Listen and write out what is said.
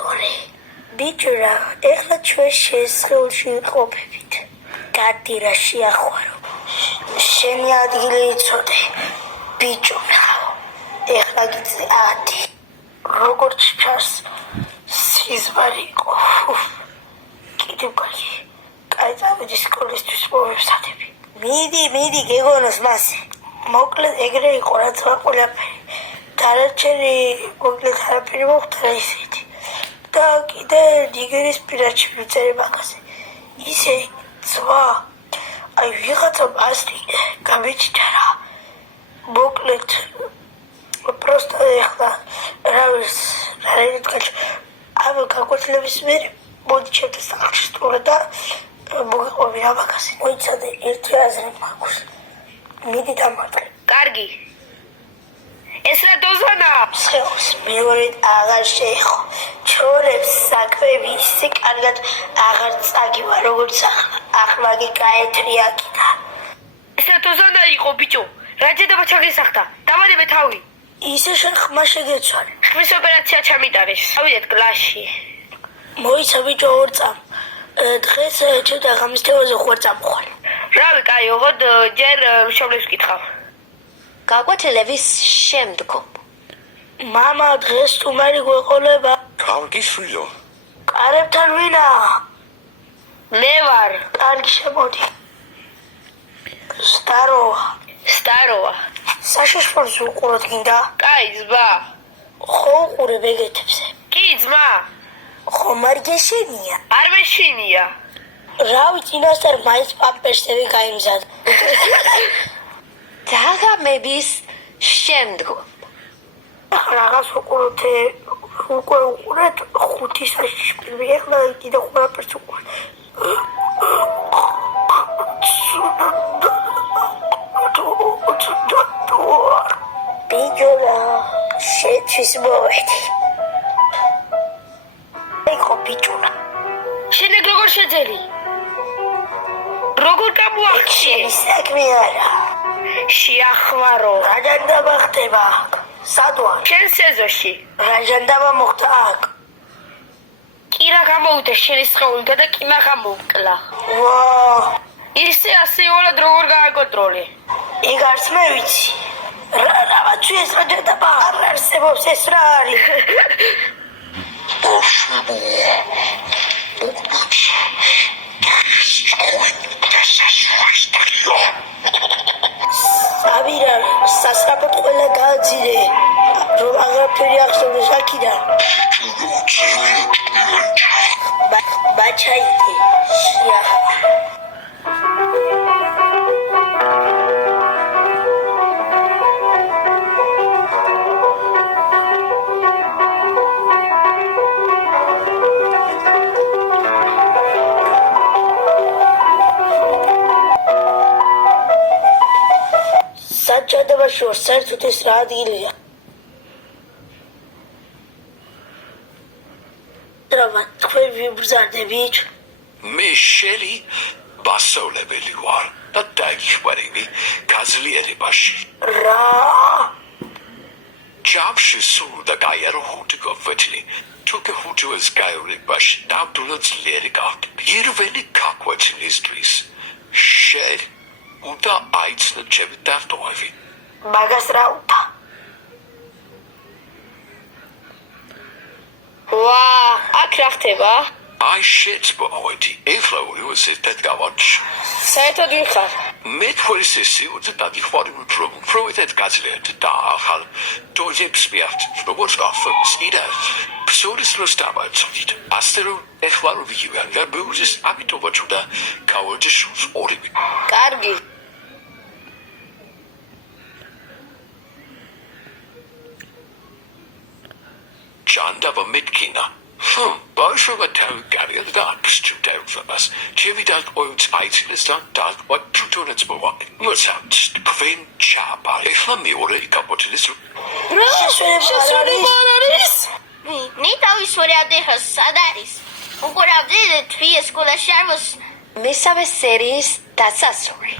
Sorry. Bichura, ეხლა ჩვენ შესრულში ვიყოფებით. Გადი რა შეახვარო. შენი ადგილი იცოდე. Bichura. ეხლა გიწე ადი. როგორც ჩას სიზმარი იყო. კიდევ კაი. კაი წავედი სკოლისთვის მოვემსადები. მიდი გეგონოს მასე. მოკლედ ეგრე იყო რაც ყველაფერი. დანარჩენი მოკლედ არაფერი მოხდა ისეთი. და კიდე ნიგერის პირადში ვიწერე მაგაზე. ისე ძმა აი ვიღაცა მასტი გამიჩნდა რა. მოკლედ просто ეხლა რავის ამ გაკვეთილების მერე მოდი ჩემთან სახლში სტუმრა და მოგიყვები რა მაგაზე. მოიცადე ერთი აზრი მაქვს. მიდი დამატე. კარგი. ეს რა დოზანა? მსხეულს მეორე აღარ შეეხო. ჩორებს საქმეები ისე კარგად აღარ წაგივა როგორც ახლა გაეთრი აქიდა. ეს რა დოზანა იყო ბიჭო? რა ჯედობა ჩაგესახდა? დამადე თავი. ისე შენ ხმა შეგეცვალე. ხმის ოპერაცია ჩამიტარეს. ავიდეთ კლასში. მოიცა ბიჭო ორ წამ. დღეს ჩემთან ღამის თევაზე ხوار წამოხვალ. რავი, კაი, ოღონდ ჯერ მშობლებს ვკითხავ. გაკვეთილების შემდგომ. მამა დღეს სტუმარი გვეყოლება. კარგი შვილო. კარებთან ვინა? მე ვარ. კარგი შემოდი. სტაროა. საშიშფორს უყუროთ გინდა? კაი, ძმა. ხო უყურებ ეგეთებზე. კი, ძმა. ხო მარგეშენია. არ მეშინია. რავი, წინასწარ მაინც პამპერსები გაიმზად. დაღამების შემდგომ. რაღაც უკვე უყურეთ 5 საშიშფორი. ეხლა კიდე ყველაფერს უყურეთ. ბიჭო, შეთვის მოვედი. ეხო ბიჭო. შენ ეგ როგორ შეძელი? როგორ გამოახში? საქმე არა. შეახვარო. რა ჯანდაბა ხდება? სად ვარ? შენ სეზონში. რა ჯანდაბა მოხდა აქ? კირა გამოუდა შენი სხეული და კიმა გამოუკლა. ვა, ისე ასეულად როგორ გააკონტროლე? ეგ არც მე ვიცი. რაღაც ეს რა ჯანდაბა არ არსებობს ეს რა არის? საბირა, სასწრაფოდ ყველა გააძირე. რომ აღარაფერი ახსოვდეს აქიდან. ბაჩაიტი, შეახვა. საჭადობა შორს საერთოდ ეს რა ადგილია? რავა, თქვენ ვიბრძანდებით? მე შელი ბასოლებელი ვარ და დაიხვარები კაზლიერებაში. რა? ჯამში სულ და გაიარო ხუთი გაკვეთილი. თუკი ხუთივეს გაიარებაში დავდულა ძლიერი გავდი. პირველი გაკვეთილისთვის შელი უნდა აიცნო ჩემი დარტოვები. მაგას რა უთა? ვა, აქ რა ხდება? აი შეწმოვედი, ეხლა უნივერსიტეტ გავარჩი. საერთოდ ვიხარ. მე თქვენს სიუძე დაგიხვალე პროვედეთ გაძლიერეთ და ახალ დოჟებს მიართ, როგორც გახსოვს კიდე. ფსურის როსტაბაცით. ასე რომ ეხლა რომ ვიგივარ, გაბეუზის ამიტომა ჩუდა გავაჯიშოს ორივე. კარგი. ჯანდაბა მეტკინა. ბავშვობა თავი კარგად დააფსჭუ დაუშვებას. ჩემი დაკოიც აიცილეს და თვითონაც მოვაკე. მოსავთ, ქვენ ჩაბა. ეხლა მეორე გაკვეთილის შესვენება არის? ნიტავისური ადეჰა სად არის? უკურავდი თვიე სკოლაში არ მოს მესამე სერიის დასასრული.